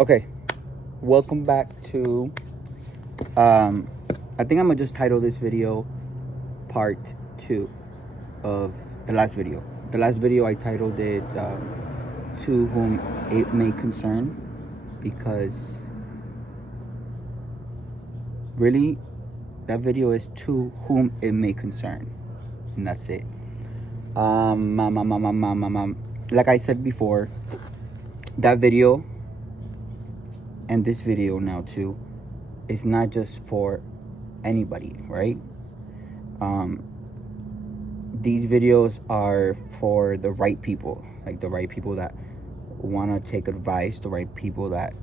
Okay, welcome back to I think I'm gonna just title this video part 2 of the last video. The last video I titled it to whom it may concern, because really that video is to whom it may concern, and that's it. Like I said before, that video and this video now too is not just for anybody, right? These videos are for the right people, like the right people that want to take advice, the right people that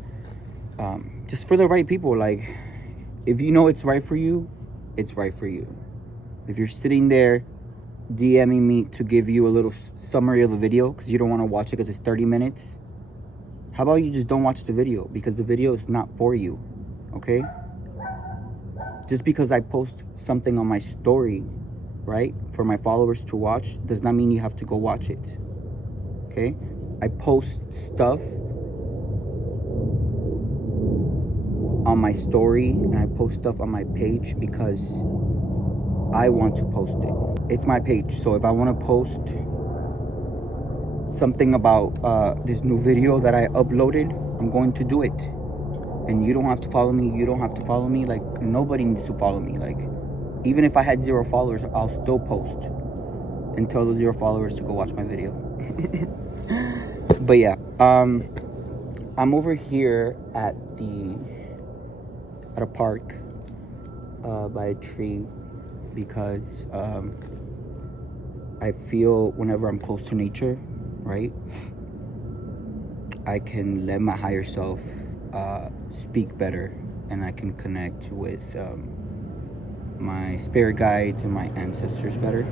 just for the right people. Like, if you know it's right for you, it's right for you. If you're sitting there DMing me to give you a little summary of the video because you don't want to watch it because it's 30 minutes, how about you just don't watch the video, because the video is not for you, okay? Just because I post something on my story, right, for my followers to watch, does not mean you have to go watch it, okay? I post stuff on my story and I post stuff on my page because I want to post it. It's my page, so if I want to post something about this new video that I uploaded, I'm going to do it. And you don't have to follow me. You don't have to follow me. Like, nobody needs to follow me. Like, even if I had 0 followers, I'll still post and tell those 0 followers to go watch my video. But yeah, I'm over here at a park by a tree because I feel whenever I'm close to nature, right, I can let my higher self speak better, and I can connect with my spirit guides and my ancestors better.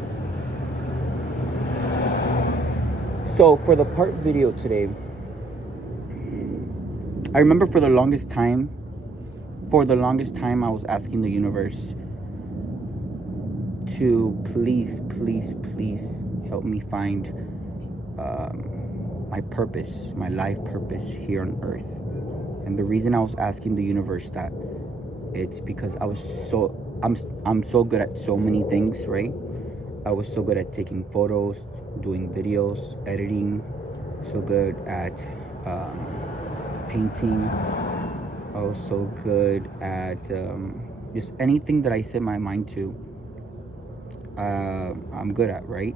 So for the part video today, I remember for the longest time I was asking the universe to please help me find my purpose, my life purpose here on earth. And the reason I was asking the universe that, it's because I'm so good at so many things, right? I was so good at taking photos, doing videos, editing, so good at painting. I was so good at just anything that I set my mind to, I'm good at, right?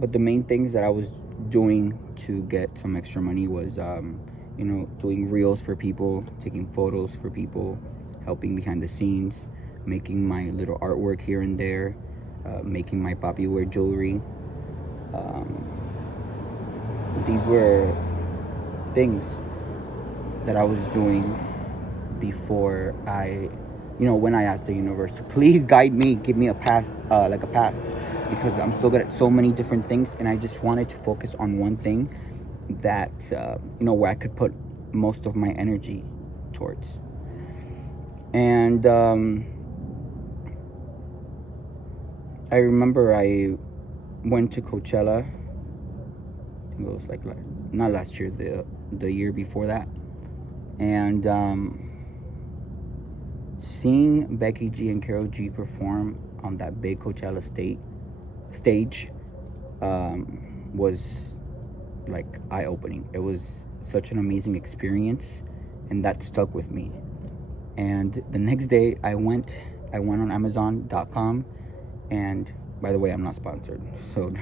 But the main things that I was doing to get some extra money was doing reels for people, taking photos for people, helping behind the scenes, making my little artwork here and there, making my poppy wear jewelry. These were things that I was doing before when I asked the universe to please guide me, give me a path, because I'm so good at so many different things, and I just wanted to focus on one thing that where I could put most of my energy towards. And I remember I went to Coachella. I think it was like not last year, the year before that, and seeing Becky G and Karol G perform on that big Coachella stage was like eye-opening. It was such an amazing experience, and that stuck with me. And the next day I went on Amazon.com, and by the way, I'm not sponsored, so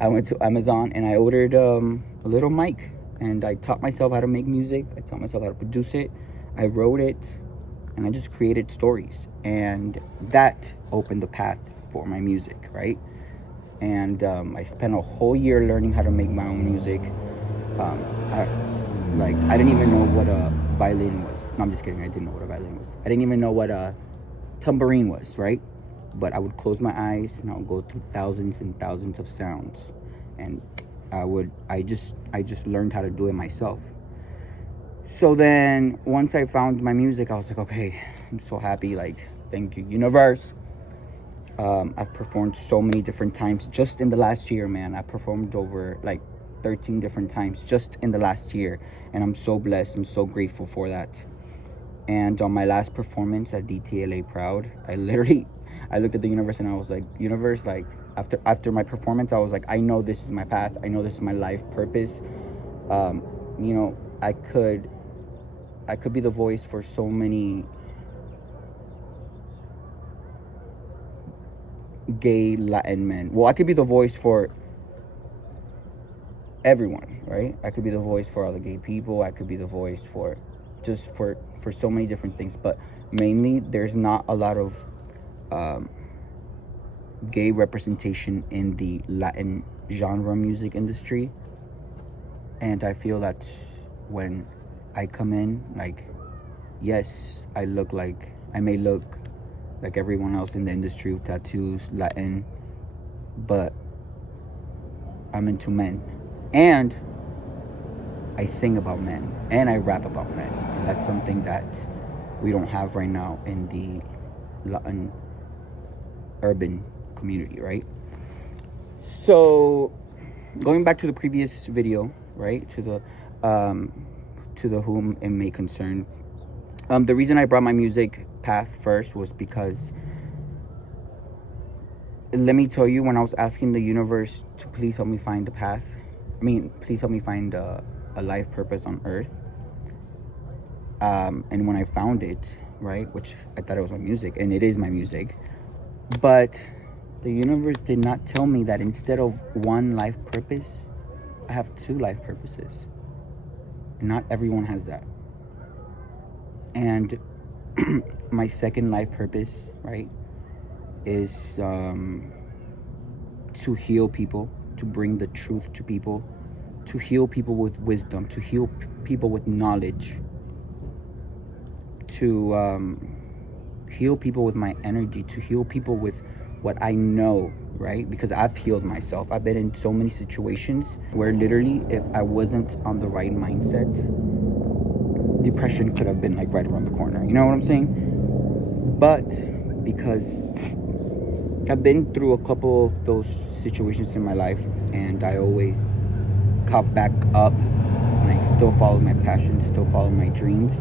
I went to Amazon and I ordered a little mic, and I taught myself how to make music. I taught myself how to produce it. I wrote it, and I just created stories, and that opened the path for my music, right? And I spent a whole year learning how to make my own music. I didn't even know what a violin was. No, I'm just kidding. I didn't know what a violin was. I didn't even know what a tambourine was, right? But I would close my eyes and I would go through thousands and thousands of sounds, and I just learned how to do it myself. So then once I found my music, I was like, okay, I'm so happy. Like, thank you, universe. I've performed so many different times just in the last year, man. I performed over like 13 different times just in the last year, and I'm so blessed. I'm so grateful for that. And on my last performance at DTLA Proud, I looked at the universe and I was like, universe, like after my performance, I was like, I know this is my path. I know this is my life purpose. You know, I could be the voice for so many gay Latin men. Well, I could be the voice for everyone, right? I could be the voice for all the gay people. I could be the voice for just for so many different things. But mainly, there's not a lot of gay representation in the Latin genre music industry. And I feel that when I come in, like, yes, I may look like everyone else in the industry with tattoos, Latin, but I'm into men. And I sing about men, and I rap about men. And that's something that we don't have right now in the Latin urban community, right? So, going back to the previous video, right, to the whom it may concern, the reason I brought my music path first was because, let me tell you, when I was asking the universe to please help me find the path, please help me find a life purpose on earth, and when I found it, right, which I thought it was my music, and it is my music, but the universe did not tell me that instead of one life purpose, I have two life purposes. And not everyone has that. And my second life purpose, right, is to heal people, to bring the truth to people, to heal people with wisdom, to heal people with knowledge, to heal people with my energy, to heal people with what I know, right? Because I've healed myself. I've been in so many situations where literally, if I wasn't on the right mindset, depression could have been like right around the corner. You know what I'm saying? But because I've been through a couple of those situations in my life, and I always caught back up, and I still follow my passion, still follow my dreams,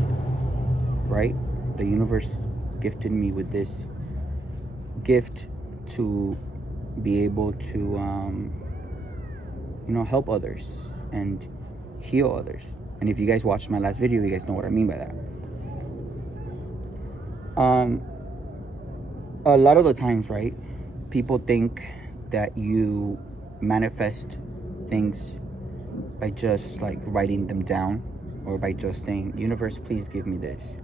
right? The universe gifted me with this gift to be able to help others and heal others. And if you guys watched my last video, you guys know what I mean by that. A lot of the times, right, people think that you manifest things by just like writing them down, or by just saying, universe, please give me this.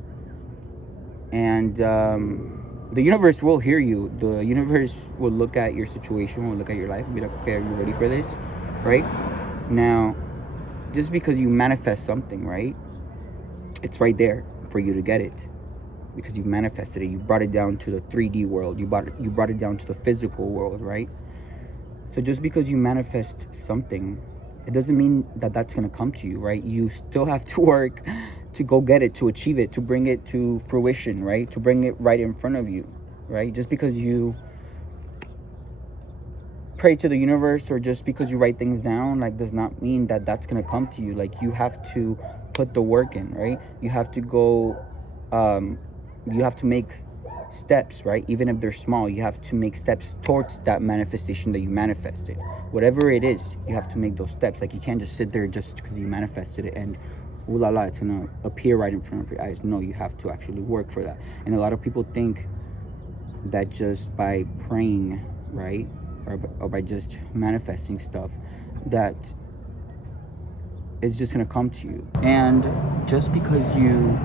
And the universe will hear you. The universe will look at your situation, will look at your life and be like, okay, are you ready for this? Right? Now, just because you manifest something, right, it's right there for you to get it, because you've manifested it. You brought it down to the 3D world. You brought it down to the physical world, right? So just because you manifest something, it doesn't mean that that's going to come to you, right? You still have to work to go get it, to achieve it, to bring it to fruition, right? To bring it right in front of you, right? Just because you pray to the universe, or just because you write things down, like, does not mean that that's going to come to you. Like, you have to put the work in, right? You have to go, you have to make steps, right? Even if they're small, you have to make steps towards that manifestation that you manifested. Whatever it is, you have to make those steps. Like, you can't just sit there just because you manifested it and ooh la la, it's gonna appear right in front of your eyes. No, you have to actually work for that. And a lot of people think that just by praying, right, or by just manifesting stuff, that it's just gonna come to you. And just because you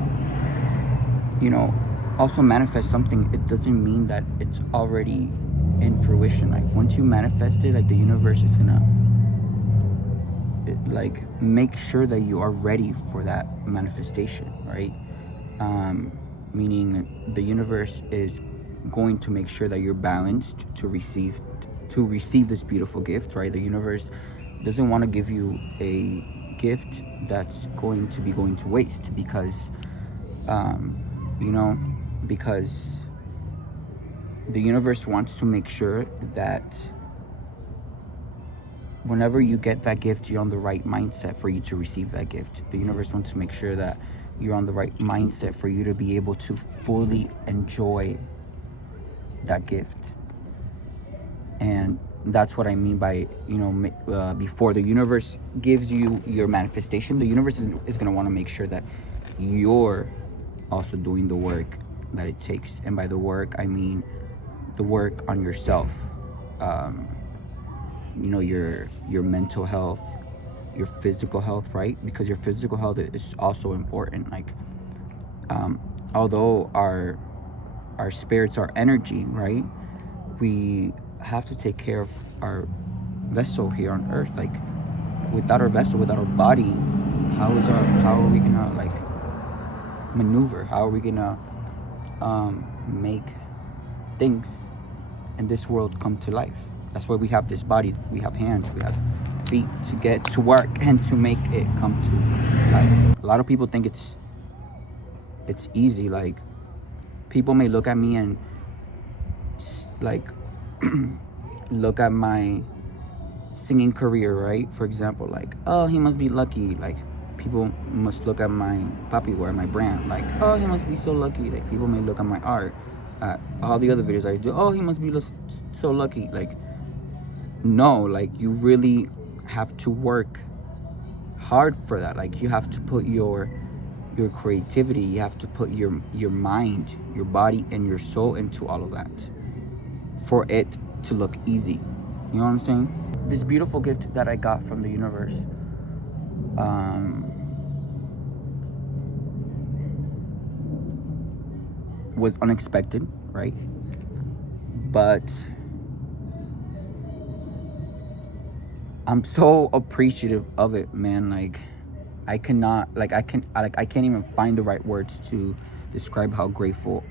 also manifest something, it doesn't mean that it's already in fruition. Like, once you manifest it, like, the universe is gonna make sure that you are ready for that manifestation, right? Meaning the universe is going to make sure that you're balanced to receive this beautiful gift, right? The universe doesn't want to give you a gift that's going to waste, because because the universe wants to make sure that whenever you get that gift, you're on the right mindset for you to receive that gift. The universe wants to make sure that you're on the right mindset for you to be able to fully enjoy that gift. And that's what I mean by, before the universe gives you your manifestation, the universe is going to want to make sure that you're also doing the work that it takes. And by the work, I mean the work on yourself. Your mental health, your physical health, right? Because your physical health is also important. Like, although our spirits are energy, right? We have to take care of our vessel here on earth. Like, without our vessel, without our body, how are we gonna like maneuver? How are we gonna make things in this world come to life? That's why we have this body, we have hands, we have feet to get to work and to make it come to life. A lot of people think it's easy. Like, people may look at me and like look at my singing career, right? For example, like, oh, he must be lucky. Like, people must look at my papi wear, my brand, like, oh, he must be so lucky. Like, people may look at my art, at all the other videos I do, oh, he must be so lucky. Like, no, like, you really have to work hard for that. Like, you have to put your creativity, you have to put your mind, your body, and your soul into all of that for it to look easy. You know what I'm saying? This beautiful gift that I got from the universe, was unexpected, right? But I'm so appreciative of it, man. Like, I can't even find the right words to describe how grateful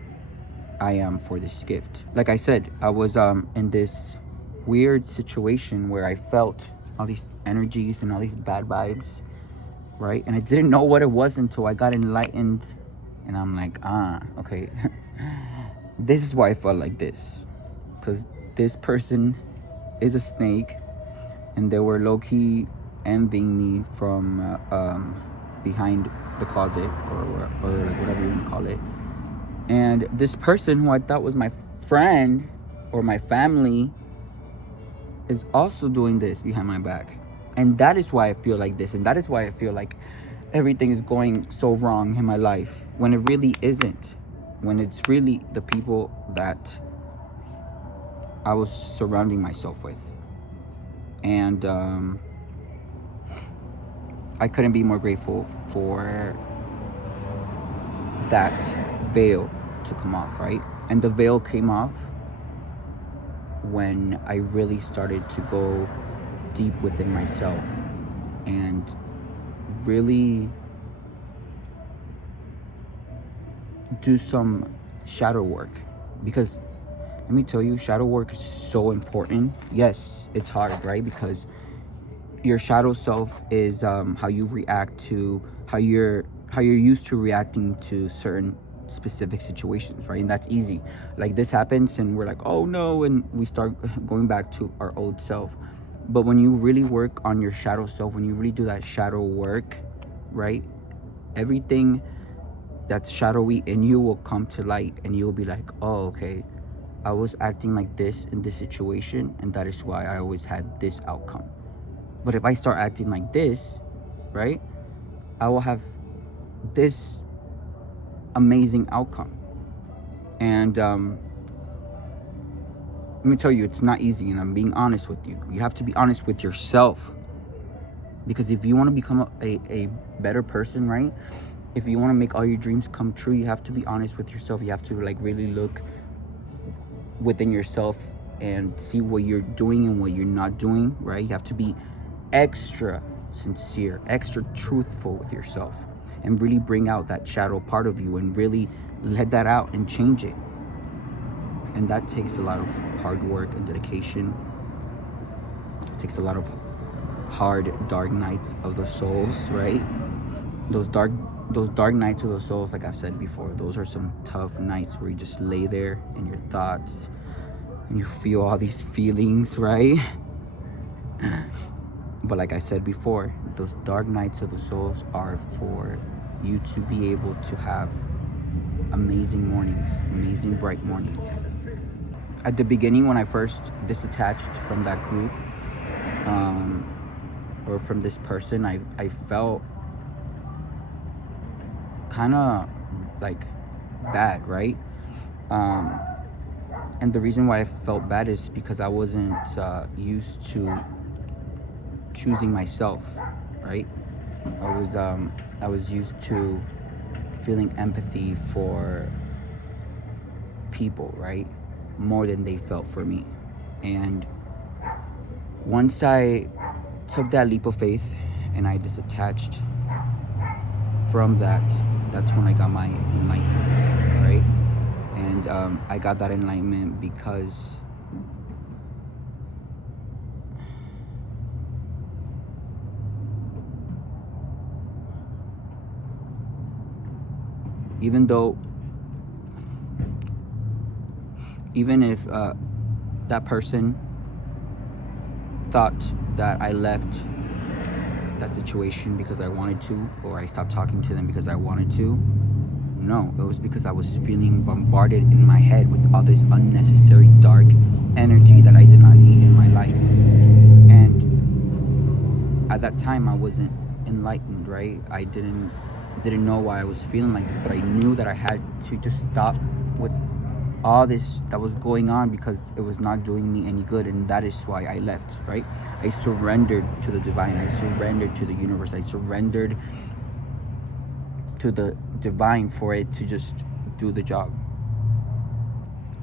I am for this gift. Like I said, I was in this weird situation where I felt all these energies and all these bad vibes, right? And I didn't know what it was until I got enlightened, and I'm like, okay, this is why I felt like this, because this person is a snake, and they were low-key envying me from behind the closet, or like whatever you want to call it. And this person who I thought was my friend or my family is also doing this behind my back. And that is why I feel like this, and that is why I feel like everything is going so wrong in my life, when it really isn't. When it's really the people that I was surrounding myself with. And I couldn't be more grateful for that veil to come off, right? And the veil came off when I really started to go deep within myself and really do some shadow work. Because let me tell you, shadow work is so important. Yes, it's hard, right? Because your shadow self is how you react to, how you're used to reacting to certain specific situations, right? And that's easy. Like, this happens and we're like, oh no, and we start going back to our old self. But when you really work on your shadow self, when you really do that shadow work, right, everything that's shadowy in you will come to light, and you'll be like, oh, okay, I was acting like this in this situation, and that is why I always had this outcome. But if I start acting like this, right, I will have this amazing outcome. And let me tell you, it's not easy, and I'm being honest with you. You have to be honest with yourself, because if you want to become a better person, right, if you want to make all your dreams come true, you have to be honest with yourself. You have to like really look within yourself and see what you're doing and what you're not doing, right? You have to be extra sincere, extra truthful with yourself, and really bring out that shadow part of you and really let that out and change it. And that takes a lot of hard work and dedication. It takes a lot of hard, dark nights of the souls, right? Those dark nights of the souls, like I've said before, those are some tough nights where you just lay there in your thoughts and you feel all these feelings, right? But like I said before, those dark nights of the souls are for you to be able to have amazing mornings, amazing bright mornings. At the beginning, when I first disattached from that group, or from this person, I felt kind of like bad, right? And the reason why I felt bad is because I wasn't used to choosing myself, right? I was used to feeling empathy for people, right? More than they felt for me. And once I took that leap of faith and I disattached from that, that's when I got my enlightenment, right? And I got that enlightenment because even if that person thought that I left that situation because I wanted to, or I stopped talking to them because I wanted to, no, it was because I was feeling bombarded in my head with all this unnecessary dark energy that I did not need in my life. And at that time, I wasn't enlightened, right? I didn't know why I was feeling like this, but I knew that I had to just stop with all this that was going on because it was not doing me any good. And that is why I left, right? I surrendered to the divine. I surrendered to the universe. I surrendered to the divine for it to just do the job.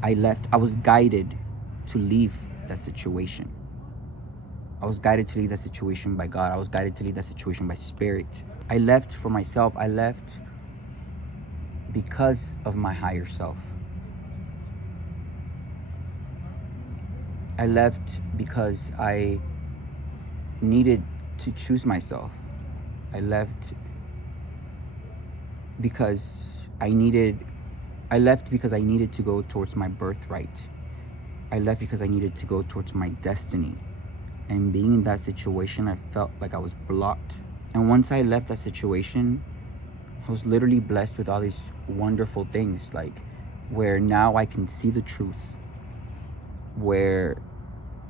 I left. I was guided to leave that situation. I was guided to leave that situation by God. I was guided to leave that situation by spirit. I left for myself. I left because of my higher self. I left because I needed to choose myself. I left because I left because I needed to go towards my birthright. I left because I needed to go towards my destiny. And being in that situation, I felt like I was blocked. And once I left that situation, I was literally blessed with all these wonderful things, like where now I can see the truth, where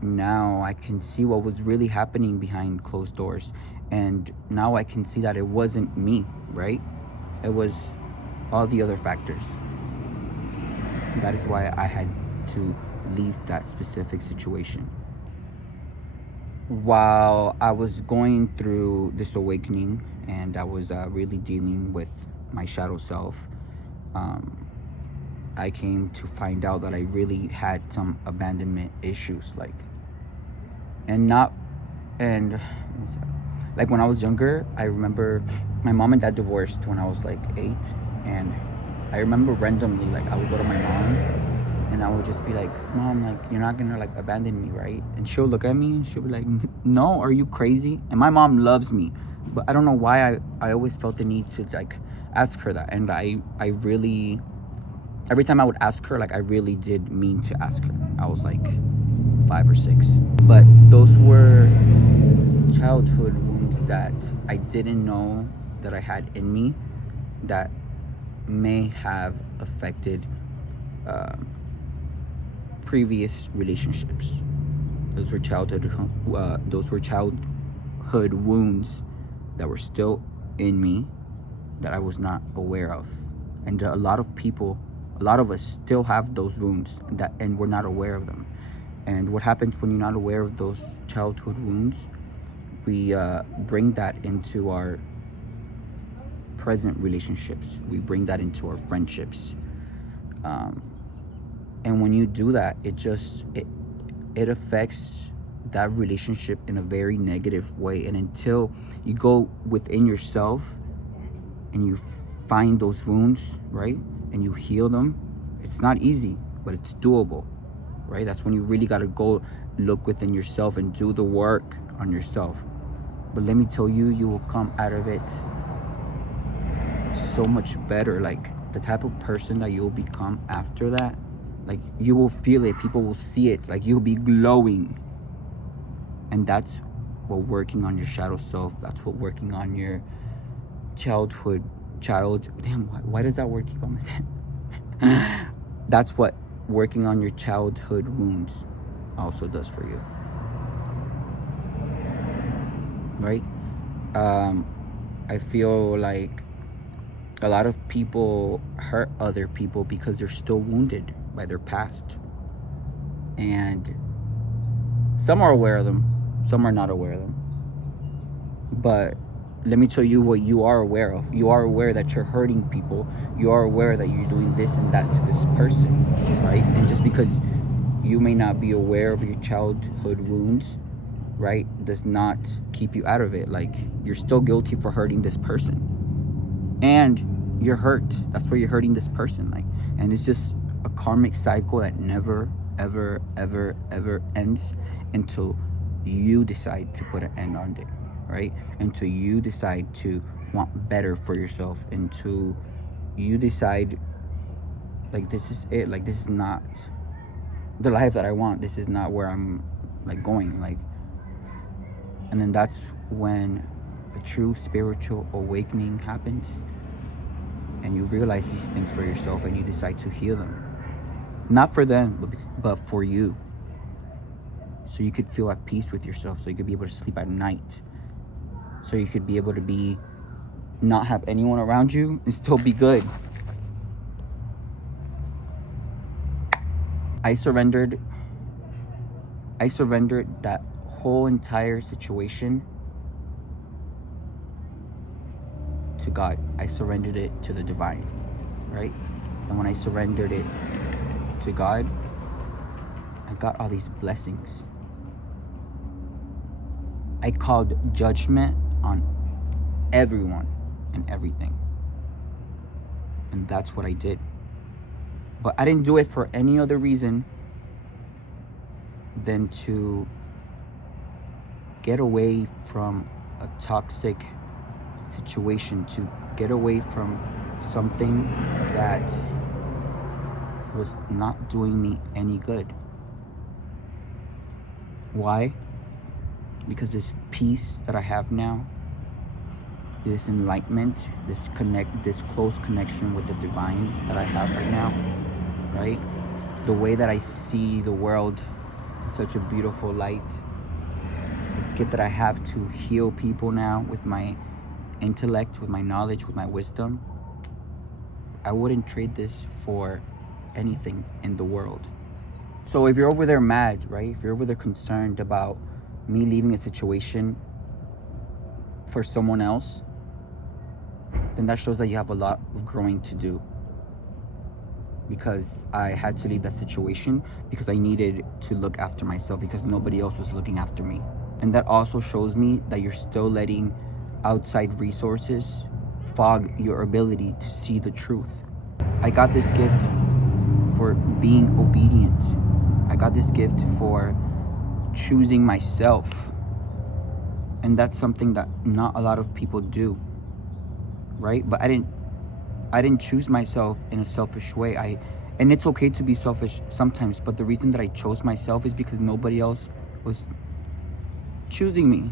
now I can see what was really happening behind closed doors. And now I can see that it wasn't me, right? It was all the other factors. That is why I had to leave that specific situation. While I was going through this awakening and I was really dealing with my shadow self, I came to find out that I really had some abandonment issues, like when I was younger. I remember my mom and dad divorced when I was like 8, and I remember randomly, like, I would go to my mom and I would just be like, Mom, like, you're not gonna like abandon me, right? And she'll look at me and she'll be like, no, are you crazy? And my mom loves me, but I don't know why I always felt the need to like ask her that. And I really, every time I would ask her, like, I really did mean to ask her. I was like 5 or 6, but those were childhood wounds that I didn't know that I had in me that may have affected previous relationships. Those were childhood wounds that were still in me that I was not aware of. And a lot of us still have those wounds and we're not aware of them. And what happens when you're not aware of those childhood wounds, we bring that into our present relationships. We bring that into our friendships. And when you do that, it affects that relationship in a very negative way. And until you go within yourself and you find those wounds, right, and you heal them, it's not easy, but it's doable, right? That's when you really got to go look within yourself and do the work on yourself. But let me tell you, you will come out of it so much better. Like, the type of person that you'll become after that, like, you will feel it. People will see it. Like, you'll be glowing. And that's what working on your shadow self, that's what working on your why does that word keep on my head? That's what working on your childhood wounds also does for you, right? I feel like a lot of people hurt other people because they're still wounded by their past, and some are aware of them, some are not aware of them. But let me tell you what you are aware of. You are aware that you're hurting people. You are aware that you're doing this and that to this person, right? And just because you may not be aware of your childhood wounds, right, does not keep you out of it. Like, you're still guilty for hurting this person, and you're hurt. That's why you're hurting this person. Like, and it's just a karmic cycle that never, ever, ever, ever ends until you decide to put an end on it, right? Until you decide to want better for yourself, until you decide, like, this is it. Like, this is not the life that I want. This is not where I'm, like, going. Like, and then that's when a true spiritual awakening happens, and you realize these things for yourself, and you decide to heal them. Not for them, but for you. So you could feel at peace with yourself, so you could be able to sleep at night, so you could be able to not have anyone around you and still be good. I surrendered that whole entire situation to God. I surrendered it to the divine, right? And when I surrendered it to God, I got all these blessings. I called judgment on everyone and everything. And that's what I did. But I didn't do it for any other reason than to get away from a toxic situation, to get away from something that was not doing me any good. Why? Because this peace that I have now, this enlightenment, this close connection with the divine that I have right now, right? The way that I see the world in such a beautiful light, this gift that I have to heal people now with my intellect, with my knowledge, with my wisdom, I wouldn't trade this for anything in the world. So if you're over there mad, right? If you're over there concerned about me leaving a situation for someone else, then that shows that you have a lot of growing to do. Because I had to leave that situation because I needed to look after myself, because nobody else was looking after me. And that also shows me that you're still letting outside resources fog your ability to see the truth. I got this gift for being obedient. I got this gift for choosing myself. And that's something that not a lot of people do, right? But I didn't choose myself in a selfish way. And it's okay to be selfish sometimes, but the reason that I chose myself is because nobody else was choosing me.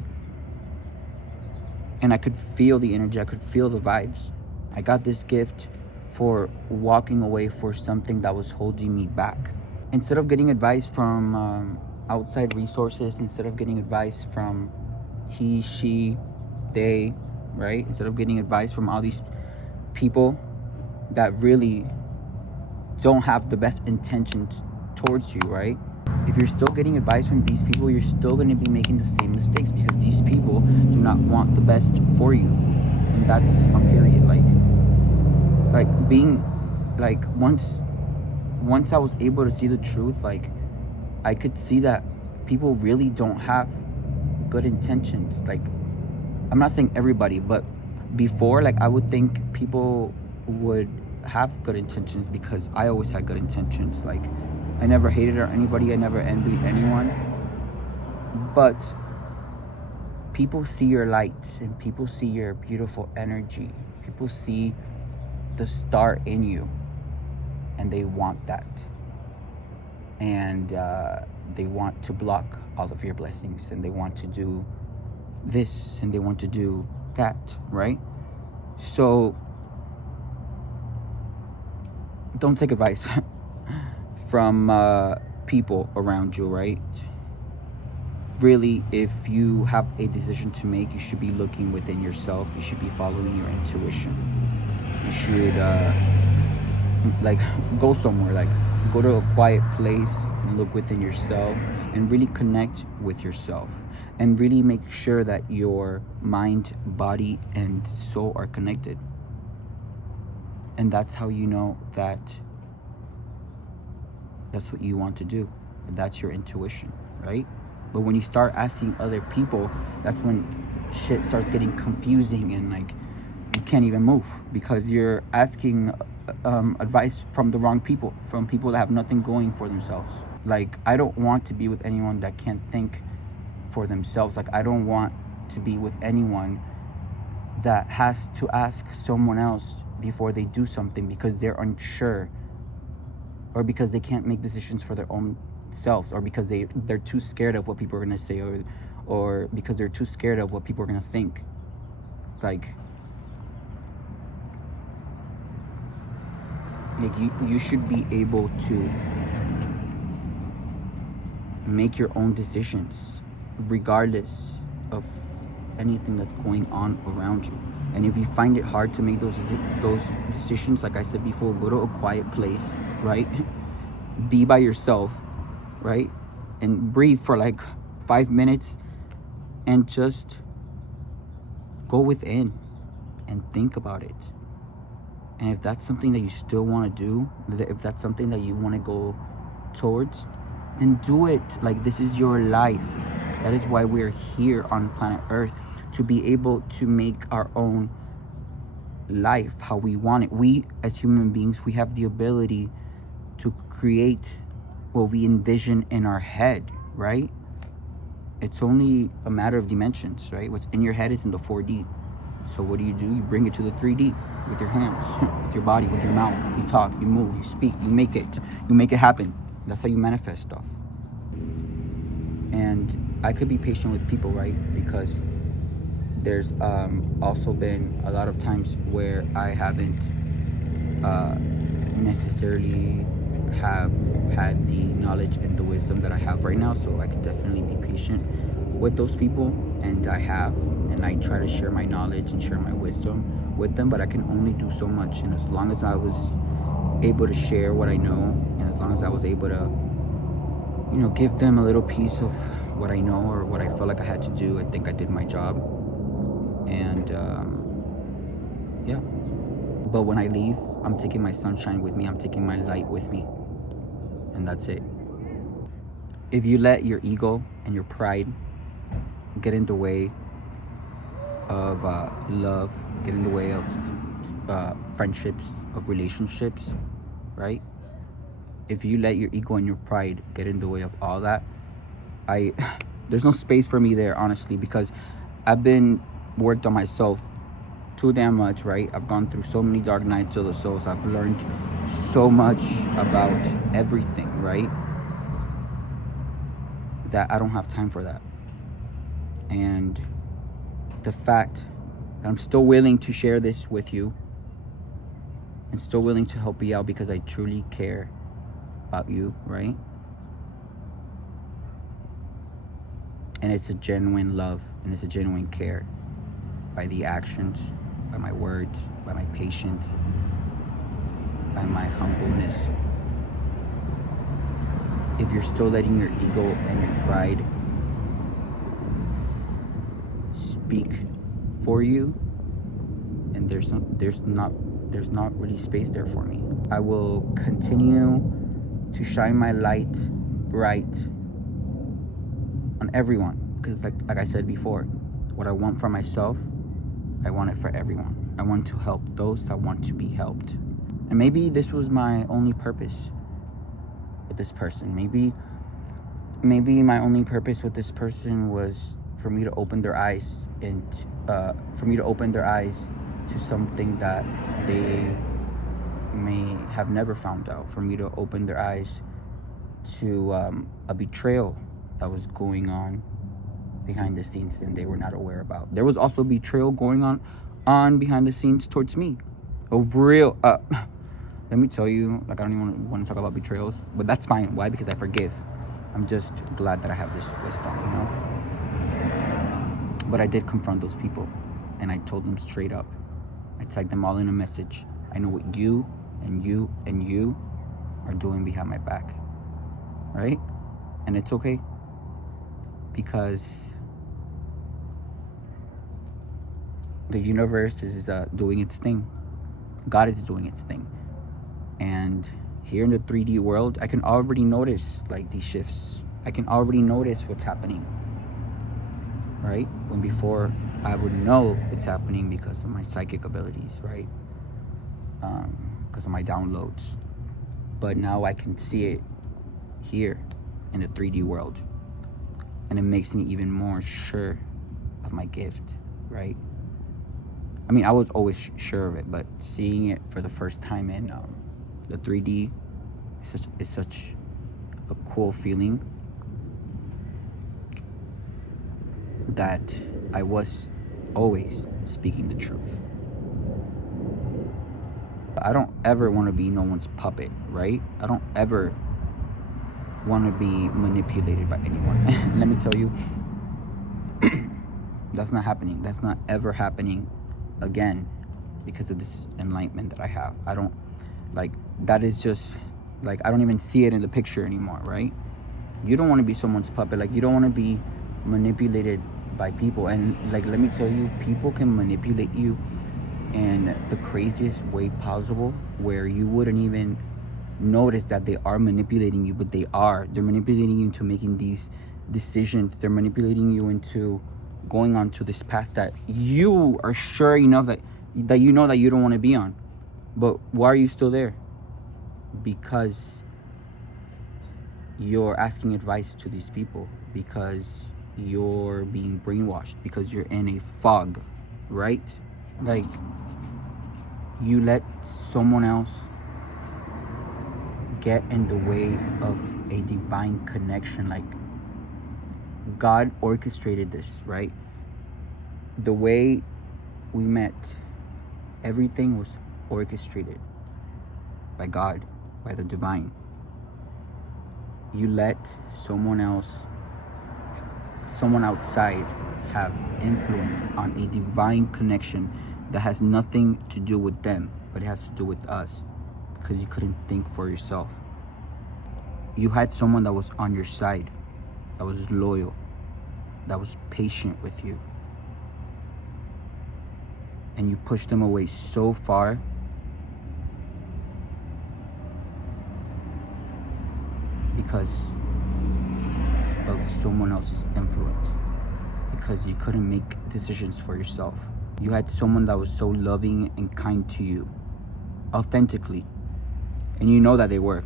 And I could feel the energy, I could feel the vibes. I got this gift for walking away for something that was holding me back. Instead of getting advice from outside resources, instead of getting advice from he, she, they, right? Instead of getting advice from all these people that really don't have the best intentions towards you, right? If you're still getting advice from these people, you're still going to be making the same mistakes, because these people do not want the best for you. And that's a period. Like being, like, once I was able to see the truth, like, I could see that people really don't have good intentions. Like, I'm not saying everybody, but before, like, I would think people would have good intentions because I always had good intentions. Like, I never hated anybody, I never envied anyone. But people see your light, and people see your beautiful energy. People see the star in you, and they want that. And they want to block all of your blessings, and they want to do this and they want to do that, right? So don't take advice from people around you, right? Really, if you have a decision to make, you should be looking within yourself. You should be following your intuition. You should like go somewhere, like go to a quiet place and look within yourself and really connect with yourself, and really make sure that your mind, body, and soul are connected. And that's how you know that that's what you want to do. That's your intuition, right? But when you start asking other people, that's when shit starts getting confusing, and like you can't even move because you're asking advice from the wrong people, from people that have nothing going for themselves. Like, I don't want to be with anyone that can't think for themselves. Like, I don't want to be with anyone that has to ask someone else before they do something because they're unsure, or because they can't make decisions for their own selves, or because they're too scared of what people are going to say, or because they're too scared of what people are going to think. Like you should be able to make your own decisions regardless of anything that's going on around you. And if you find it hard to make those decisions, like I said before, go to a quiet place, right? Be by yourself, right? And breathe for like 5 minutes and just go within and think about it. And if that's something that you still want to do, if that's something that you want to go towards, then do it. Like, this is your life. That is why we're here on planet Earth, to be able to make our own life how we want it. We, as human beings, we have the ability to create what we envision in our head, right? It's only a matter of dimensions, right? What's in your head is in the 4D. So what do? You bring it to the 3D with your hands, with your body, with your mouth. You talk, you move, you speak, you make it happen. That's how you manifest stuff. And I could be patient with people, right? Because there's also been a lot of times where I haven't necessarily have had the knowledge and the wisdom that I have right now. So I could definitely be patient with those people, and I try to share my knowledge and share my wisdom with them, but I can only do so much. And as long as I was able to share what I know, and as long as I was able to, give them a little piece of what I know or what I felt like I had to do, I think I did my job. And yeah. But when I leave, I'm taking my sunshine with me. I'm taking my light with me. And that's it. If you let your ego and your pride get in the way of love, get in the way of friendships, of relationships, right? If you let your ego and your pride get in the way of all that, there's no space for me there, honestly, because I've been worked on myself too damn much, right? I've gone through so many dark nights of the souls. I've learned so much about everything, right? That I don't have time for that. And the fact that I'm still willing to share this with you and still willing to help you out because I truly care about you, right? And it's a genuine love and it's a genuine care, by the actions, by my words, by my patience, by my humbleness. If you're still letting your ego and your pride speak for you, and there's not really space there for me, I will continue to shine my light bright on everyone, because like I said before, what I want for myself, I want it for everyone. I want to help those that want to be helped. And maybe this was my only purpose with this person. Maybe my only purpose with this person was for me to open their eyes, and for me to open their eyes to something that they may have never found out. For me to open their eyes to a betrayal that was going on behind the scenes and they were not aware about. There was also betrayal going on behind the scenes towards me. A real let me tell you, like, I don't even want to talk about betrayals, but that's fine. Why? Because I forgive. I'm just glad that I have this wisdom, you know. But I did confront those people, and I told them straight up. I tagged them all in a message. I know what you and you and you are doing behind my back, right? And it's okay, because the universe is doing its thing. God is doing its thing. And here in the 3D world, I can already notice, like, these shifts. I can already notice what's happening, right? When before I would know it's happening because of my psychic abilities, right? Because of my downloads. But now I can see it here in the 3D world. And it makes me even more sure of my gift, right? I mean, I was always sure of it, but seeing it for the first time in the 3D is such a cool feeling that I was always speaking the truth. I don't ever want to be no one's puppet, right? I don't ever want to be manipulated by anyone. Let me tell you, that's not happening. That's not ever happening again because of this enlightenment that I have. I don't, like, that is just, like, I don't even see it in the picture anymore, right? You don't want to be someone's puppet. Like, you don't want to be manipulated by people. And, like, let me tell you, people can manipulate you in the craziest way possible, where you wouldn't even notice that they are manipulating you, but they are. They're manipulating you into making these decisions. They're manipulating you into going onto this path that you are sure enough that you know that you don't want to be on. But why are you still there? Because you're asking advice to these people, because you're being brainwashed, because you're in a fog, right? Like, you let someone else get in the way of a divine connection. Like, God orchestrated this, right? The way we met, everything was orchestrated by God, by the divine. You let someone else, someone outside, have influence on a divine connection that has nothing to do with them, but it has to do with us, because you couldn't think for yourself. You had someone that was on your side, that was loyal, that was patient with you, and you pushed them away so far because of someone else's influence, because you couldn't make decisions for yourself. You had someone that was so loving and kind to you, authentically, and you know that they were,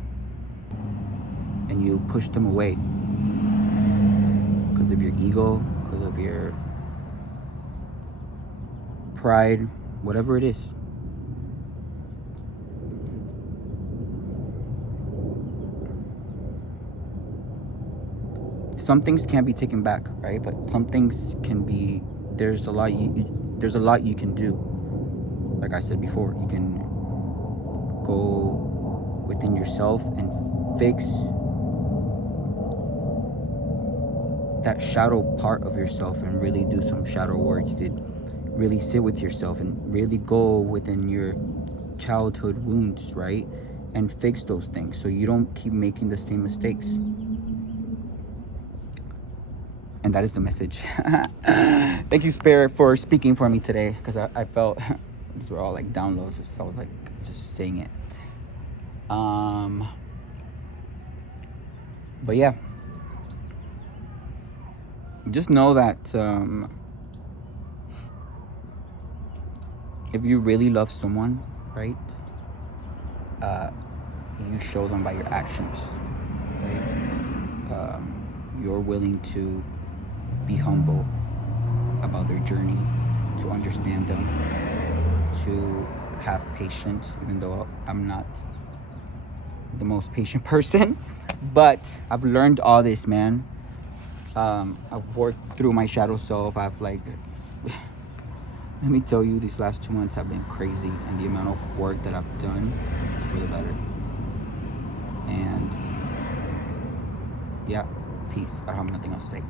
and you pushed them away because of your ego, because of your pride, whatever it is. Some things can't be taken back, right? But some things can be. There's a lot you can do. Like I said before, you can go within yourself and fix that shadow part of yourself and really do some shadow work. You could really sit with yourself and really go within your childhood wounds, right? And fix those things so you don't keep making the same mistakes. And that is the message. Thank you, Spirit, for speaking for me today, because I felt these were all like downloads. So I was like just saying it. But yeah, just know that if you really love someone, right, you show them by your actions, right? You're willing to be humble about their journey, to understand them, to have patience, even though I'm not the most patient person. But I've learned all this, man. I've worked through my shadow self. I've like, let me tell you, these last 2 months have been crazy, and the amount of work that I've done is for the better. And yeah, peace. I don't have nothing else to say.